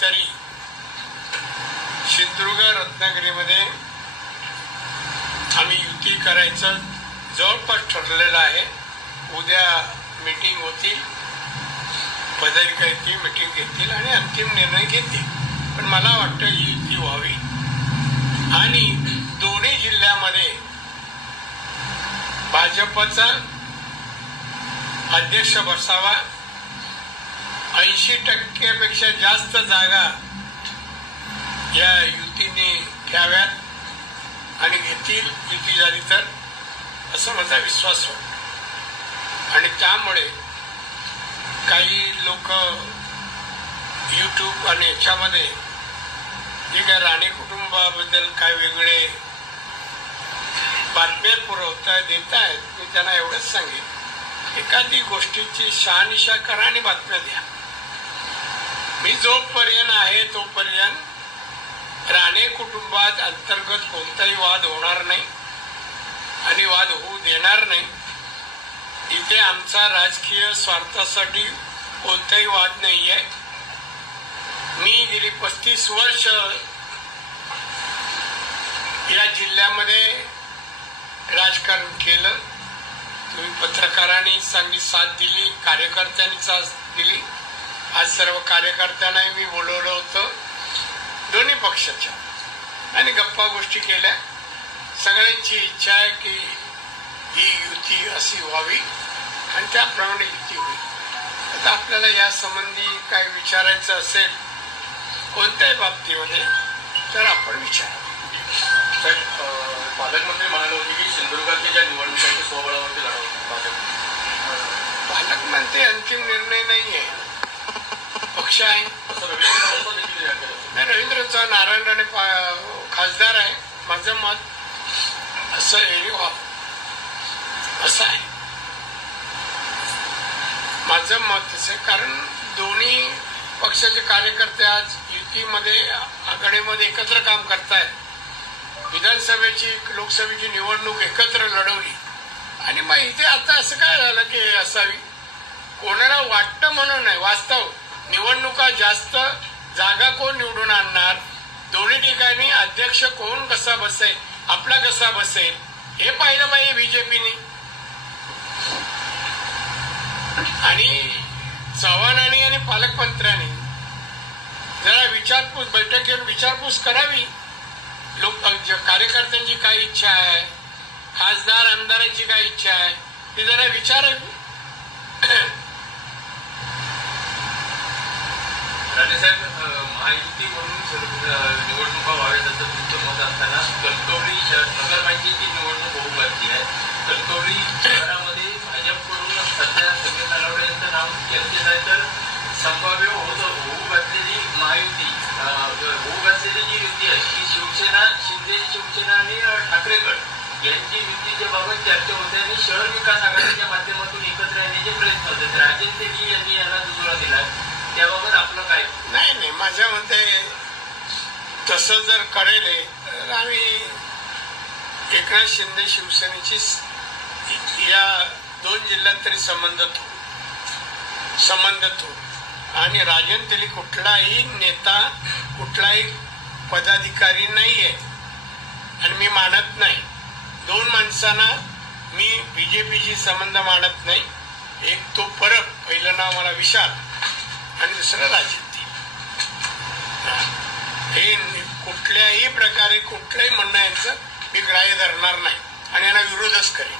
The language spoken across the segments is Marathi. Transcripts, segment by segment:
तरी सिंधुदुर्ग रत्नागिरीमध्ये आम्ही युती करायचं जवळपास ठरलेलं आहे. उद्या मीटिंग होती, पदाधिकारी मीटिंग घेतील आणि अंतिम निर्णय घेतील. पण मला वाटतं ही युती व्हावी आणि दोन्ही जिल्ह्यामध्ये भाजपचा अध्यक्ष बसावा. 80% जास्त जागा या युतीने घ्याव्यात आणि घेतील युती झाली तर, असं माझा विश्वास होता. आणि त्यामुळे काही लोक YouTube आणि याच्यामध्ये जे काय राणे कुटुंबाबद्दल काय वेगळे बातम्या पुरवताय देत आहेत, मी त्यांना एवढंच सांगेन, एखादी गोष्टीची शहानिशा करा आणि बातम्या द्या. मी जोपर्यंत आहे तोपर्यंत राणे कुटुंबात अंतर्गत कोणताही वाद होणार नाही आणि वाद होऊ देणार नाही. इथे आमचा राजकीय स्वार्थासाठी कोणताही वाद नाही आहे. मी गेली 35 वर्ष या जिल्ह्यामध्ये राजकारण केलं. तुम्ही पत्रकारांनी चांगली साथ दिली, कार्यकर्त्यांनी साथ दिली. आज सर्व कार्यकर्त्यांना मी बोलवलं होतं दोन्ही पक्षाच्या आणि गप्पा गोष्टी केल्या. सगळ्यांची इच्छा आहे की ही युती अशी व्हावी आणि त्याप्रमाणे युती होईल. आता आपल्याला या संबंधी काय विचारायचं असेल कोणत्याही बाबतीमध्ये तर आपण विचारावं. पालकमंत्री म्हणाले होते की सिंधुदुर्गाच्या ज्या निवडणुकांच्या स्वबळावरती लढवतात. पालकमंत्री अंतिम निर्णय नाहीये, पक्ष आहे. रवींद्र चव्हाण नारायण राणे खासदार आहे. माझं मत असं असं आहे, माझं मत असं, कारण दोन्ही पक्षाचे कार्यकर्ते आज युतीमध्ये आघाडीमध्ये एकत्र काम करतायत. विधानसभेची लोकसभेची निवडणूक एकत्र लढवली आणि मग इथे आता असं काय झालं की असावी, कोणाला वाटतं म्हणून नाही. वास्तव निवडणुका जास्त जागा कोण निवडून आणणार, दोन्ही ठिकाणी अध्यक्ष कोण कसा बसेल, आपला कसा बसेल हे पाहिलं पाहिजे बीजेपीने. आणि चव्हाणांनी आणि पालकमंत्र्यांनी जरा विचारपूस बैठक घेऊन विचारपूस करावी. लोक कार्यकर्त्यांची काय इच्छा आहे, खासदार आमदारांची काय इच्छा आहे ती जरा विचारावी. राणेसाहेब, महायुती म्हणून निवडणुका व्हाव्यात असं तुमचं मत असताना कणकवली नगरपालिकेची निवडणूक होऊ घातली आहे. कणकवली शहरामध्ये भाजपकडून सध्या सगळे नलावडे यांचं नाव चर्चेत आहे. तर संभाव्य होऊ घातलेली महायुती, होऊ घातलेली जी युती आहे ही शिवसेना, शिंदे शिवसेना आणि ठाकरेगड यांची युतीच्या बाबत चर्चा होते आणि शहर विकास आघाडीच्या माध्यमातून एकत्र येण्याचे प्रयत्न होते. राजन तेली यांनी याला दुजोरा दिला, त्याबाबत आपलं काय? नाही, माझ्या मते तसं जर करेल तर आम्ही एकनाथ शिंदे शिवसेनेची या 2 जिल्ह्यात तरी संबंधित हो आणि राजन तेली कुठलाही नेता, कुठलाही पदाधिकारी नाहीये आणि मी मानत नाही. 2 माणसांना मी बीजेपीशी संबंध मानत नाही. एक तो परब, पहिलं नाव मला विशाल आणि दुसरं राजन तेली. हे कुठल्याही प्रकारे कुठल्याही म्हणणं यांचं मी ग्राह्य धरणार नाही आणि यांना विरोधच करेन.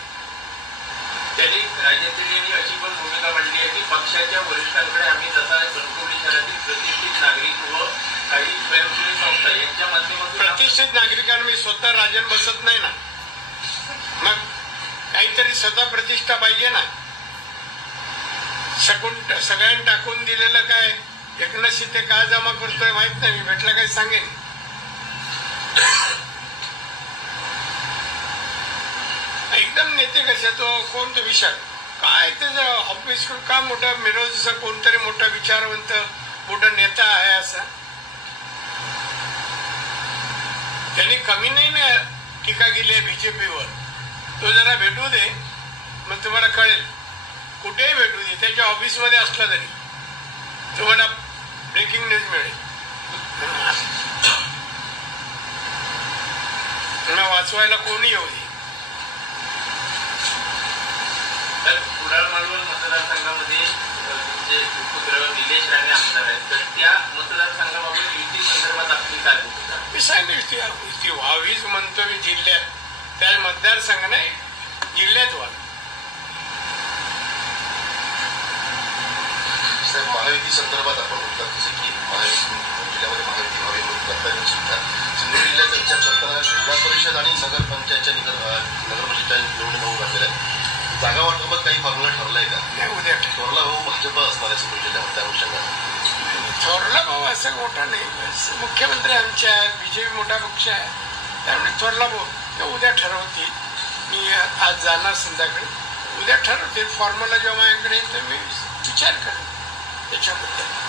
त्यांनी राजन तेली यांनी अशी पण भूमिका मांडली आहे की पक्षाच्या वरिष्ठांकडे आम्ही जसा कणकवली शहरातील प्रतिष्ठित नागरिक व काही स्वयंसेवी संस्था यांच्या माध्यमातून प्रतिष्ठित नागरिकांना मी स्वतः राजन बसत नाही ना, मग काहीतरी स्वतः प्रतिष्ठा पाहिजे ना. सगळ्यांनी टाकून दिलेलं काय एकनाथ शिंदे का जमा करतोय माहित नाही, मी भेटला काही सांगेन. एकदम नेते कसे तो कोण तो विचार काय त्याचं ऑफिस का मोठा मिरज कोणतरी मोठा विचारवंत मोठा नेता आहे असा त्यांनी कमी नाही ना टीका केली आहे बीजेपीवर. तो जरा भेटू दे मग तुम्हाला कळेल. कुठेही भेटू दे, त्याच्या ऑफिसमध्ये असला तरी तुम्हाला ब्रेकिंग न्यूज मिळेल. वाचवायला कोणी येऊ दे. कुडाळ मालवण मतदारसंघामध्ये जे पुत्र निलेश राणे आमदार आहेत तर त्या मतदारसंघाबाबत युती संदर्भात आपली काय भूमिका? मी सांगितलं युती व्हावीच म्हणतो मी जिल्ह्यात, त्या मतदारसंघ नाही जिल्ह्यात व्हा. महायुती संदर्भात आपण म्हणतात जसं की जिल्ह्यामध्ये महायुती व्हावी म्हणून करताना सुद्धा सिंधुदुर्ग जिल्ह्याचा विचार करताना जिल्हा परिषद आणि नगरपंचायतच्या नगर परिषदच्या निवडणूक होऊ घातलेल्या आहेत. जागा वाटपात काही फॉर्म्युला ठरलाय का? नाही, उद्या थोरला भाऊ भाजप असणार आहे सिंधुदुर्ग जिल्ह्यामध्ये त्या अनुषंगाने. थोरला भाऊ असं मोठा नाही, मुख्यमंत्री आमचे आहेत, बीजेपी मोठा पक्ष आहे, त्यामुळे थोरला भाऊ ते उद्या ठरवतील. मी आज जाणार संध्याकाळी, उद्या ठरवतील फॉर्म्युला जेव्हा माझ्याकडे येईल तर मी विचार करेन त्याच्याबद्दल.